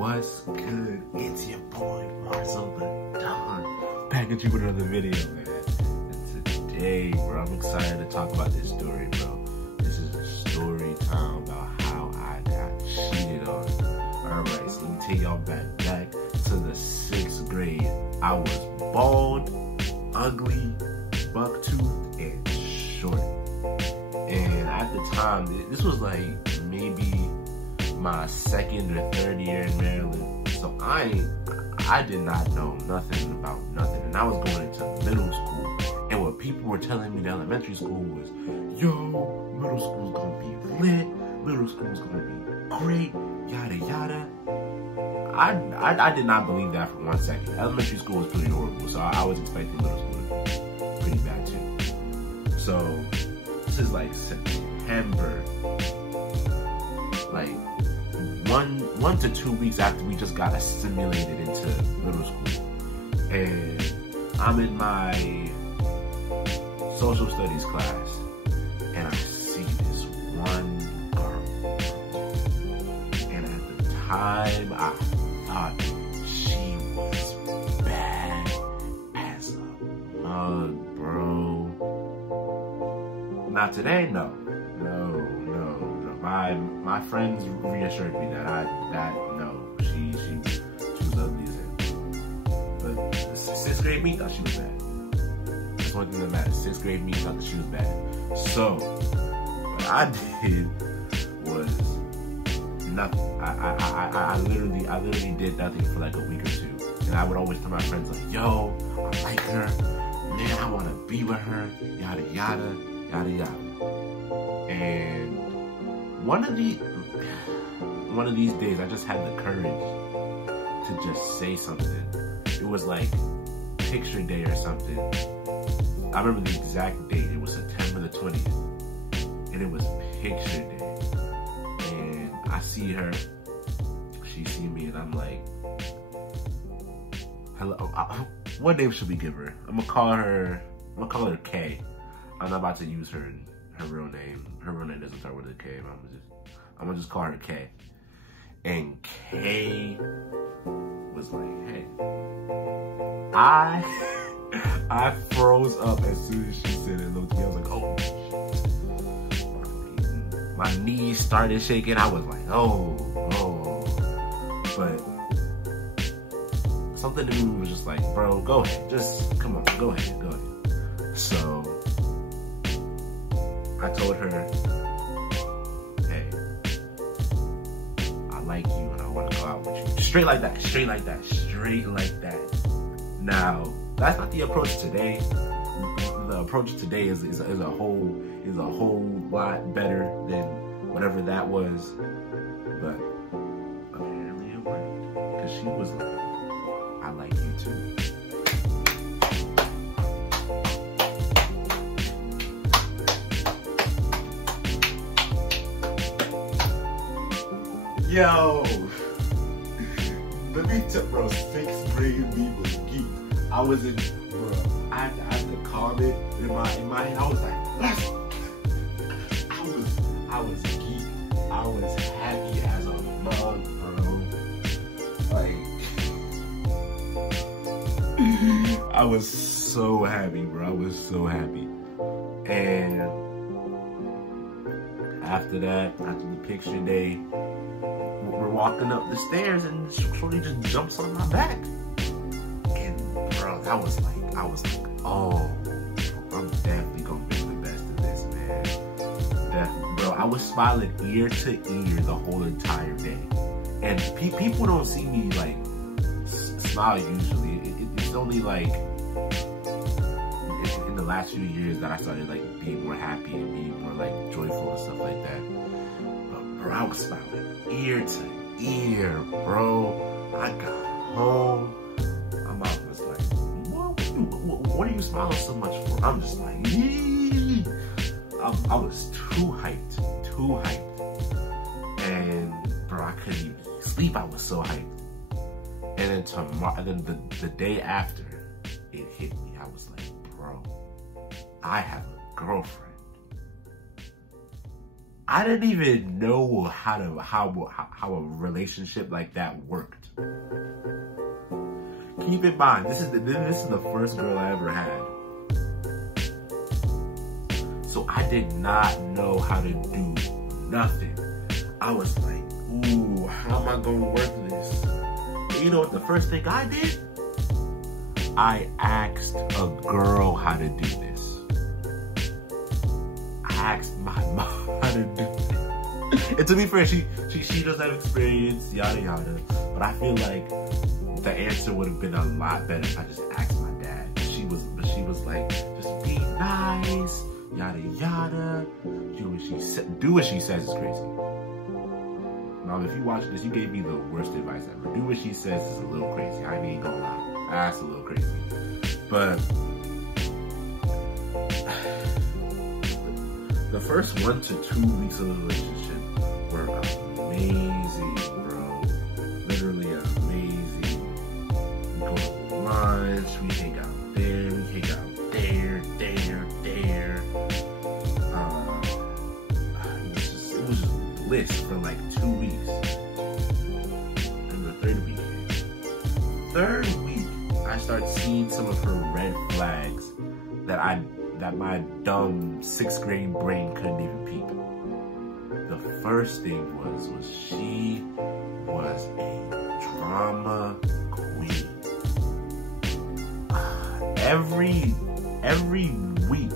What's good? It's your boy MarsothaDon, back at you with another video, man. And today, bro, I'm excited to talk about this story, bro. This is a story time about how I got cheated on. Alright, so let me take y'all back to the 6th grade. I was bald, ugly, buck-toothed, and short. And at the time, this was like maybe my 2nd or 3rd year in Maryland. So I did not know nothing about nothing. And I was going into middle school. And what people were telling me in elementary school was, yo, middle school's gonna be lit, middle school's gonna be great, yada yada. I did not believe that for 1 second. Elementary school was pretty horrible, so I was expecting middle school to be pretty bad too. So this is like September, like one to 2 weeks after we just got assimilated into middle school. And I'm in my social studies class, and I see this one girl. And at the time, I thought she was bad as a mug, bro. Not today, no. My friends reassured me that she was ugly as hell. But 6th grade me thought she was bad. That's one thing that matters. 6th grade me thought that she was bad. So what I did was nothing. I literally did nothing for like a week or 2. And I would always tell my friends like, yo, I like her, man, I wanna be with her, yada yada, yada yada. And one of these days, I just had the courage to just say something. It was like picture day or something. I remember the exact date. It was September the 20th, and it was picture day. And I see her, she see me, and I'm like, hello. What name should we give her? I'm gonna call her K. I'm not about to use her real name. Her real name doesn't start with a K. I'm gonna just call her K. And K was like, hey. I froze up as soon as she said it. Looked at me, I was like, oh. My knees started shaking. I was like, oh. But something in me was just like, bro, go ahead. Just come on, go ahead. So I told her, hey, I like you and I want to go out with you. Straight like that. Now, that's not the approach today. The approach today is a whole lot better than whatever that was. But apparently it worked. Because she was like, I like you too. Yo, let me tell, bro, 6th grade me was geek. I was in, bro, I had to comment in my head. I was like, I was geek. I was happy as a mug, bro. Like, I was so happy, bro. I was so happy. And after that, after the picture day, we're walking up the stairs and shorty just jumps on my back. And bro, I was like, oh, I'm definitely gonna make the best of this, man. Definitely, bro. I was smiling ear to ear the whole entire day. And people don't see me like smile usually. It's only like in the last few years that I started like being more happy and being more like joyful and stuff like that. But bro, I was smiling ear to ear, bro. I got home. My mom was like, what are you smiling so much for? I'm just like, yee. I was too hyped. And bro, I couldn't even sleep. I was so hyped. And then the day after, it hit me. I was like, bro, I have a girlfriend. I didn't even know how a relationship like that worked. Keep in mind, this is the first girl I ever had. So I did not know how to do nothing. I was like, ooh, how am I gonna work this? And you know what the first thing I did? I asked a girl how to do this. I asked my mom how to do this. And to be fair, she doesn't have experience, yada yada. But I feel like the answer would have been a lot better if I just asked my dad. She was like, just be nice, yada yada. Do what she says is crazy. Mom, if you watch this, you gave me the worst advice ever. Do what she says is a little crazy. I ain't gonna lie. That's a little crazy. But the first 1 to 2 weeks of the relationship were amazing, bro. Literally amazing. We go to lunch, we hang out there, we hang out there. It was just bliss for like 2 weeks. And the third week came. Third week, I started seeing some of her red flags that my dumb 6th grade brain couldn't even peep. The first thing was she was a drama queen. Every week,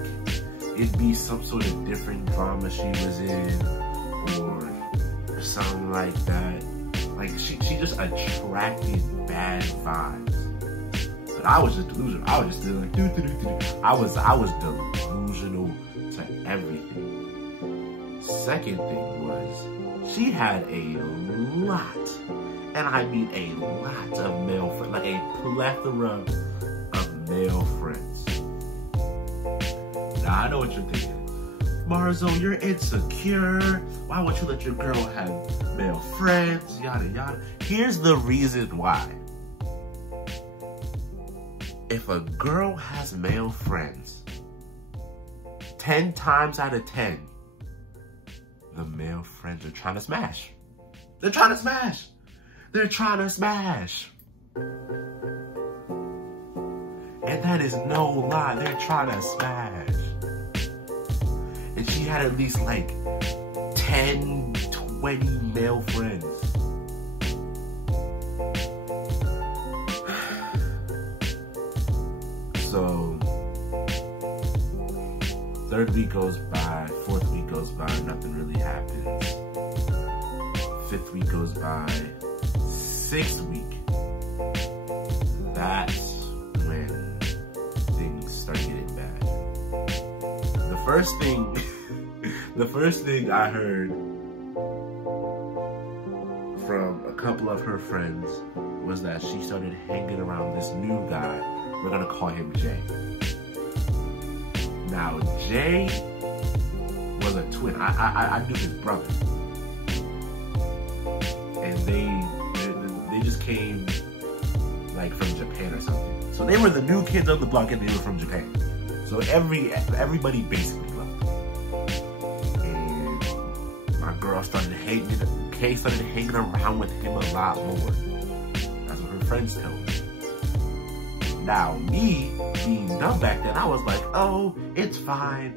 it'd be some sort of different drama she was in, or something like that. Like she just attracted bad vibes. But I was just delusional. I was just like I was delusional to everything. Second thing was she had a lot, and I mean a lot of male friends, like a plethora of male friends. Now I know what you're thinking. Marzo, you're insecure. Why would you let your girl have male friends? Yada yada. Here's the reason why. If a girl has male friends, 10 times out of 10, the male friends are trying to smash. They're trying to smash. They're trying to smash. And that is no lie. They're trying to smash. And she had at least like 10, 20 male friends. So, 3rd week goes by, 4th week goes by, nothing really happens. 5th week goes by, 6th week, that's when things start getting bad. The first thing I heard from a couple of her friends was that she started hanging around this new guy. We're gonna call him Jay. Now, Jay was a twin. I knew his brother. And they just came like from Japan or something. So they were the new kids on the block and they were from Japan. So everybody basically loved them. And my girl Kay started hanging around with him a lot more. That's what her friends told me. Now, me being dumb back then, I was like, oh, it's fine.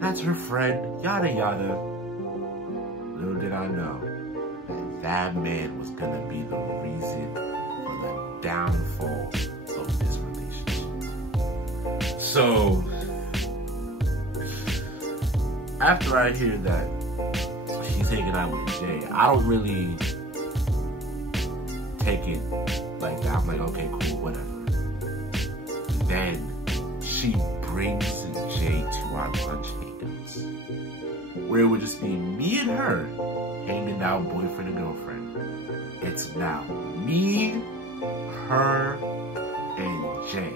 That's her friend, yada yada. Little did I know that man was gonna be the reason for the downfall of this relationship. So, after I hear that she's hanging out with Jay, I don't really take it like that. I'm like, okay, cool, whatever. Then she brings Jay to our lunch hangouts, where it would just be me and her hanging out, boyfriend and girlfriend. It's now me, her, and Jay.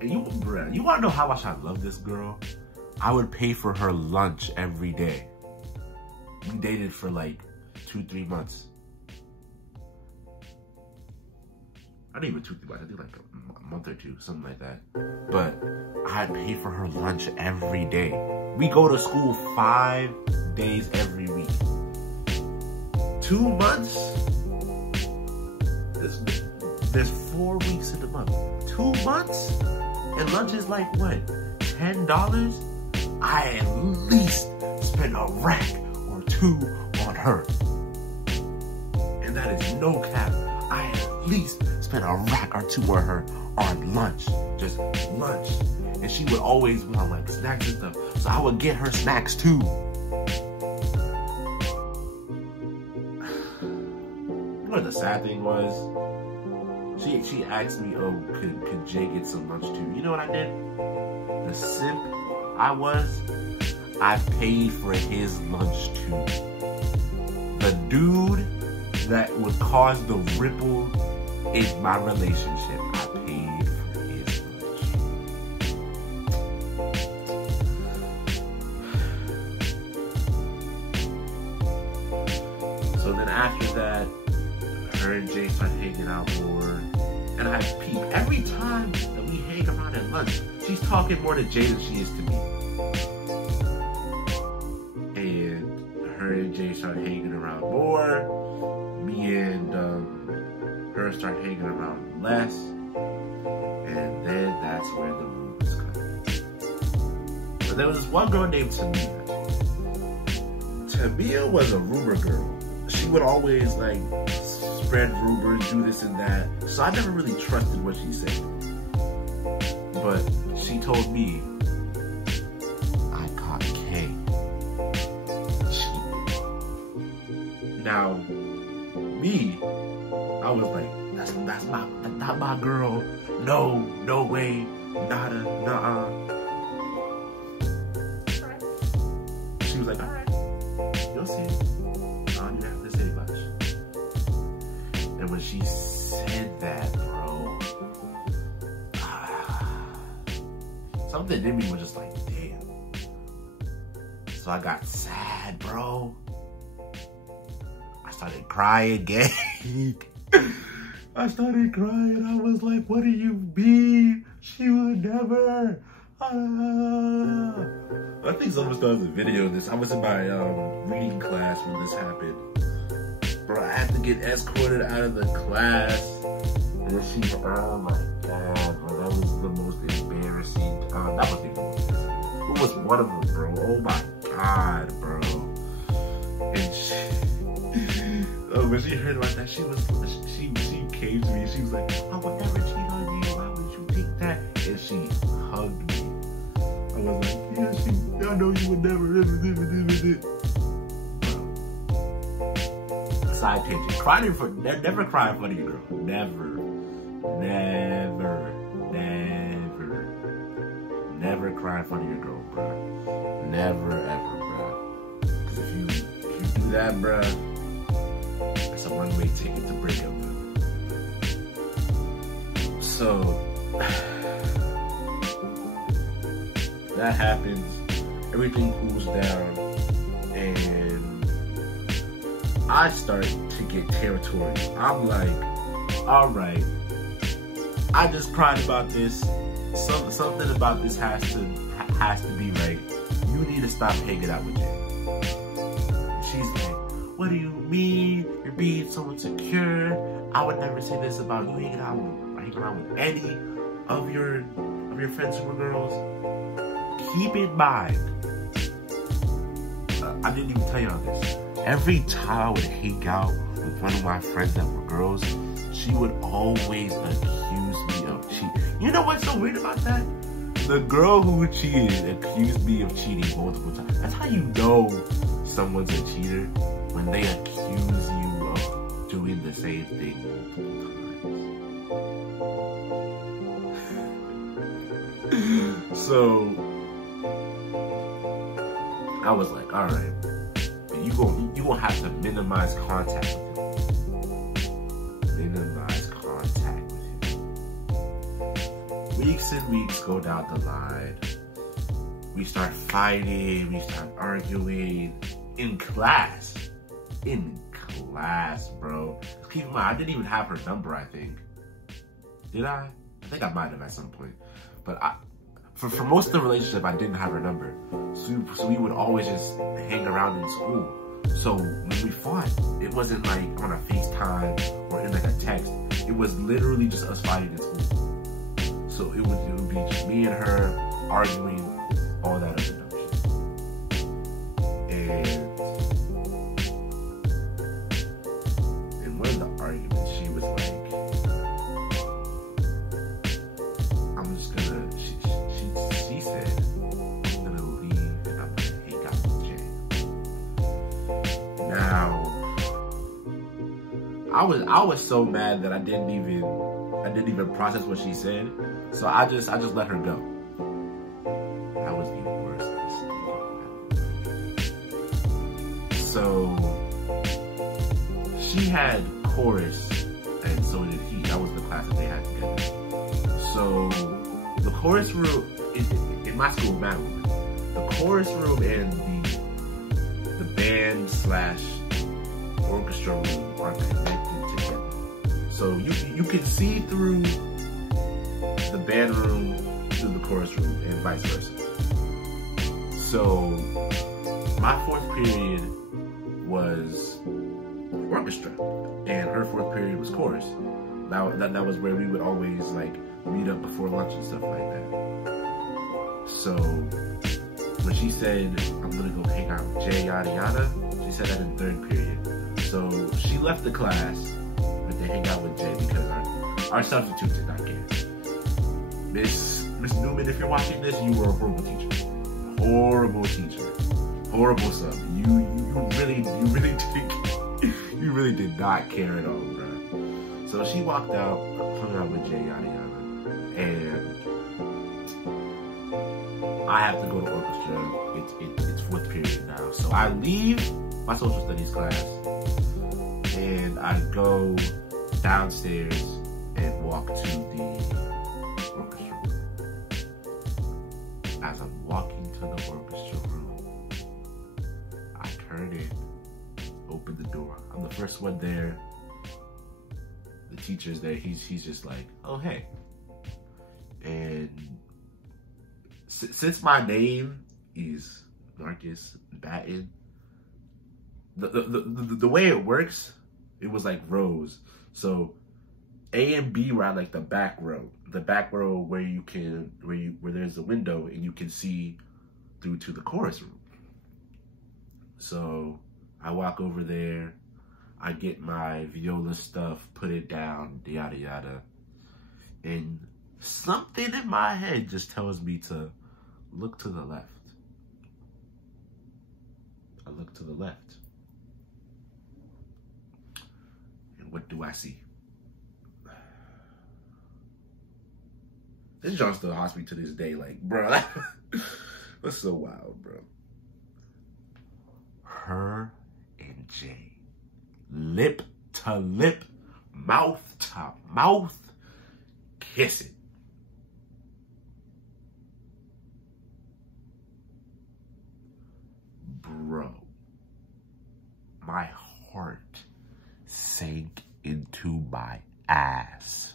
And you wanna know how much I love this girl? I would pay for her lunch every day. We dated for like 2-3 months. Not even 2-3 months, I think like a month or two, something like that. But I pay for her lunch every day. We go to school 5 days every week. 2 months? There's 4 weeks in the month. 2 months? And lunch is like what? $10? I at least spend a rack or 2 on her. And that is no cap. I at least spend a rack or 2 on her on lunch. Just lunch. And she would always want like snacks and stuff. So I would get her snacks too. You know what the sad thing was? She asked me, oh, could Jay get some lunch too? You know what I did? The simp I paid for his lunch too. The dude that would cause the ripple in my relationship, I paid for his lunch. So then after that, her and Jay started hanging out more. And I peep every time that we hang around at lunch, she's talking more to Jay than she is to me. And her and Jay started hanging around more. Me and her started hanging around less. And then that's where the rumors come. But there was this one girl named Tamia. Tamia was a rumor girl. She would always like spread rumors, do this and that. So I never really trusted what she said. But she told me, I caught K cheating. Now, me, I was like, that's not my girl. No way, nada, nah. She was like, all right, you'll see it. I don't even have to say much. And when she said that, bro, something in me was just like, damn. So I got sad, bro. I started crying again. I started crying. I was like, what do you mean? She would never. I think someone started a video of this. I was in my reading class when this happened. Bro, I had to get escorted out of the class. And she, oh my God, bro, that was the most embarrassing. That wasn't even the most embarrassing. It was one of them, bro. Oh my God, bro. And she, when she heard about that, she came to me. She was like, I would never cheat on you. Why would you think that? And she hugged me. I was like, yeah, I know you would never. Side tangent. Never cry in front of your girl. Never cry in front of your girl, bro. Never ever, bro. Cause if you do that, bro, it's a one-way ticket to break up, bro. So that happens. Everything cools down, and I start to get territorial. I'm like, all right, I just cried about this. Something about this has to be right. You need to stop hanging out with Jay. She's like, what do you mean? You're being so insecure. I would never say this about you hanging around with any of your friends who were girls. Keep in mind, I didn't even tell y'all this. Every time I would hang out with one of my friends that were girls, she would always accuse me of cheating. You know what's so weird about that? The girl who cheated accused me of cheating multiple times. That's how you know someone's a cheater, when they accuse you of doing the same thing multiple times. So I was like, all right, you gonna have to minimize contact with him. Minimize contact with him. Weeks and weeks go down the line. We start fighting, we start arguing, in class, bro. Keep in mind, I didn't even have her number, I think. Did I? I think I might have at some point. But for most of the relationship, I didn't have her number. So we would always just hang around in school. So when we fought, it wasn't like on a FaceTime or in like a text. It was literally just us fighting in school. So it would be just me and her arguing, all that other dumb shit. And in one of the arguments, she was like, I'm just gonna, she said, I'm gonna leave and I'm gonna hang out with Jay. Now, I was so mad that I didn't even process what she said. So I just let her go. That was the worst mistake. So she had chorus, and so did he. That was the class that they had together. So the chorus room in my school, Maryland, the chorus room and the band / orchestra room are connected together. So you can see through the band room to the chorus room and vice versa. So my 4th period was orchestra and her 4th period was chorus. That was where we would always like meet up before lunch and stuff like that. So when she said, I'm gonna go hang out with Jay, yada yada, she said that in 3rd period. So she left the class but they hang out with Jay because our substitute did not care. Miss Newman, if you're watching this, you were a horrible teacher. Horrible teacher. Horrible sub. You really did not care at all, bro. So she walked out, hung out with Jay, yada yada, and I have to go to orchestra. It's 4th period now. So I leave my social studies class and I go downstairs and walk to the orchestra room. As I'm walking to the orchestra room, I turn in, open the door. I'm the first one there. The teacher's there. He's just like, oh hey. And since my name is Marcus Batten, the way it works, it was like rows. So A and B were at like the back row where where there's a window and you can see through to the chorus room. So I walk over there, I get my viola stuff, put it down, yada yada, and something in my head just tells me to look to the left. I look to the left, and what do I see? This John still haunts me to this day. Like, bro, that's so wild, bro. Her and Jay, lip to lip, mouth to mouth, kissing. Bro, my heart sank into my ass.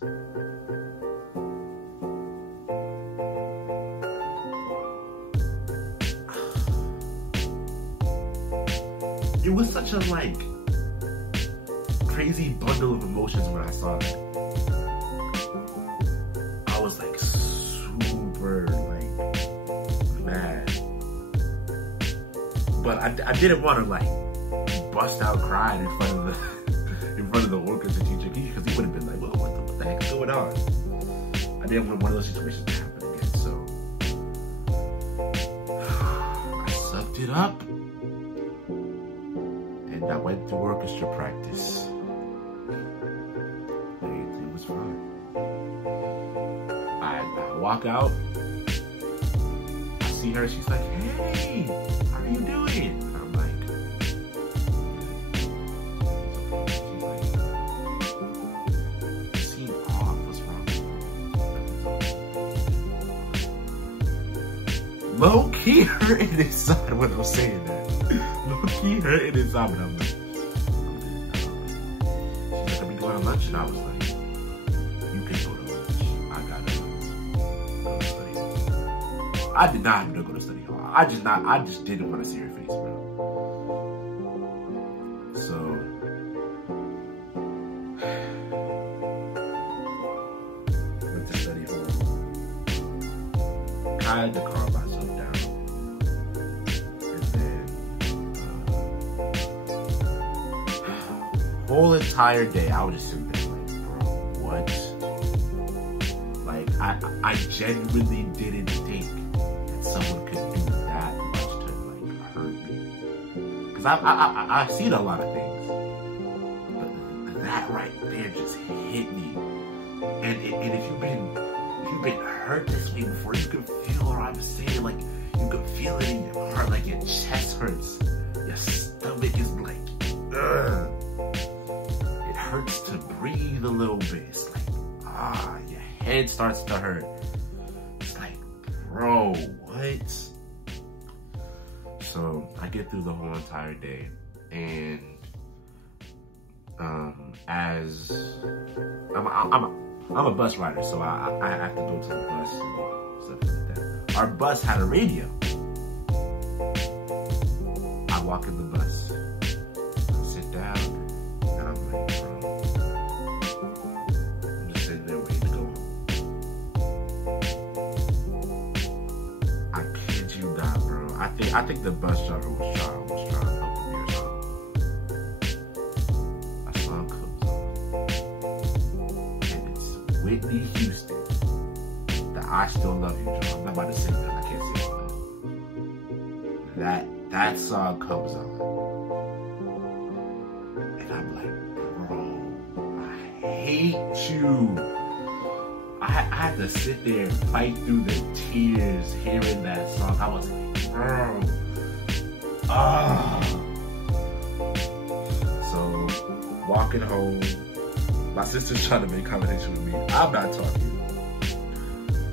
It was such a like crazy bundle of emotions when I saw that. I was like super like mad, but I didn't want to like bust out crying in front of the orchestra teacher because he would have been like, well, what the heck is going on? I didn't want one of those situations to happen again, so I sucked it up. And I went to orchestra practice. Everything was fine. I walk out. I see her. She's like, "Hey, how are you doing?" And I'm like, she's like, "You seem off. What's wrong with you?" Low key hurting inside when I'm saying that. Low low-key hurting inside, but I'm like, she's like, are we going to lunch? And I was like, you can go to lunch. I gotta go to study hall. I did not have to go to study hall. I just didn't want to see her face, bro. So went to study hall. Kind of calm myself down. And then whole entire day I was just sitting there like, bro, what? Like I genuinely didn't think that someone could do that much to like hurt me. Cause I've seen a lot of things, but that right there just hit me. And if you've been hurt this way before, you can feel what I'm saying. Like you can feel it in your heart, like your chest hurts, your stomach is like, ugh. It hurts to breathe a little bit. It's like, your head starts to hurt. It's like, bro, what? So I get through the whole entire day, and as I'm a bus rider, so I have to go to the bus and stuff like that. Our bus had a radio. I walk in the bus, I sit down, and I'm like, bro, I'm just sitting there waiting to go home. I kid you not, bro. I think the bus driver was trying to help me or something. A song comes on. Whitney Houston, the I Still Love You, John. I'm not about to sing that. I can't sing that. That song comes on. And I'm like, bro, I hate you. I had to sit there and fight through the tears hearing that song. I was like, bro. So, walking home, my sister's trying to make conversation with me. I'm not talking.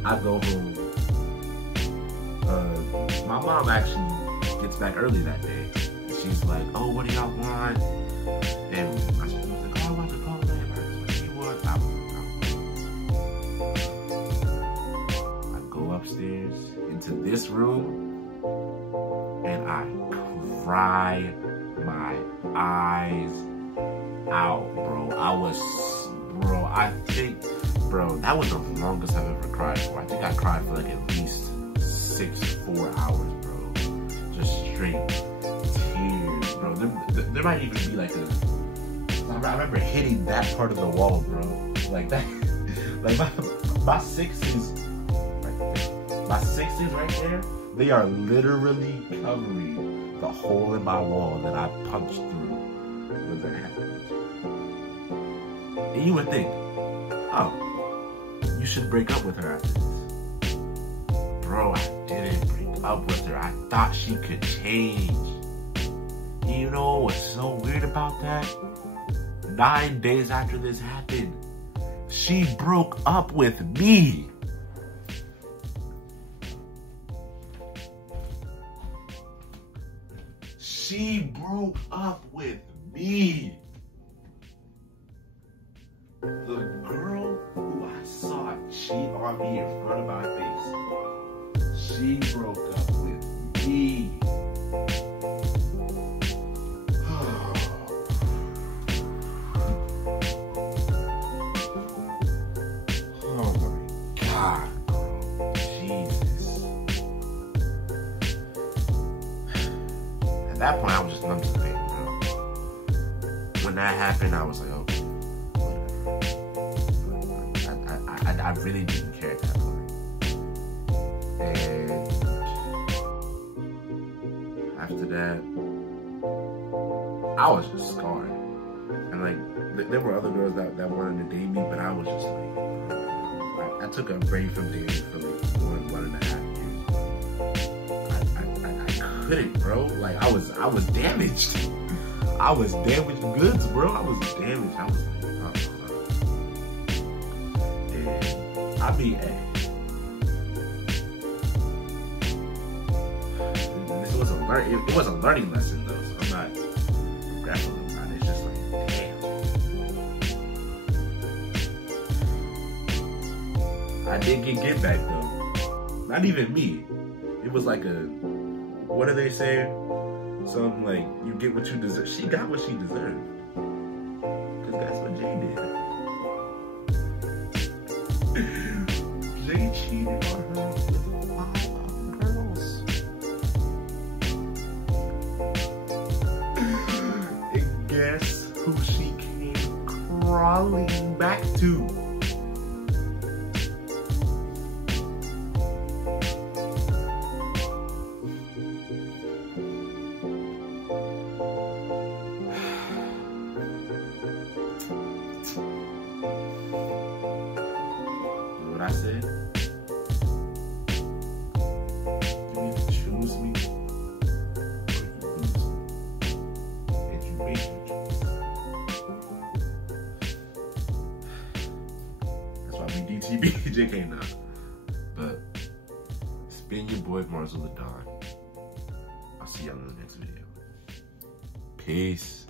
I go home. My mom actually gets back early that day. And she's like, oh, what do y'all want? And I was like, oh, I want Chipotle. What do you want? I go upstairs into this room and I cry my eyes out, bro. Bro, that was the longest I've ever cried for. I think I cried for like at least 4 hours, bro. Just straight tears, bro. There might even be like I remember hitting that part of the wall, bro. Like that, like my sixes right there, they are literally covering the hole in my wall that I punched through when that happened. And you would think, oh, you should break up with her after this. Bro, I didn't break up with her. I thought she could change. You know what's so weird about that? 9 days after this happened, she broke up with me. She broke up with me. The girl who I saw cheat on me in front of my face, she broke up with me. Oh my God, bro. Jesus. At that point, I was just numb to the pain, bro. When that happened, I was like, okay. I really didn't care at that point. And after that, I was just scarred. And like, there were other girls that wanted to date me, but I was just like, I took a break from dating for like 1.5 years. I couldn't, bro. Like I was damaged. I was damaged goods, bro. I was damaged. I was like, I mean, hey, this was it was a learning lesson though, so I did get back though. Not even me. It was like a, what do they say? Something like, you get what you deserve. She got what she deserved. Because that's what Jay did. Jay cheated on her with 5 girls. And guess who she came crawling back to? What I said? You either choose me or you lose me. And you make your choice. That's why we DTB JK now. But it's been your boy MarsothaDon. I'll see y'all in the next video. Peace.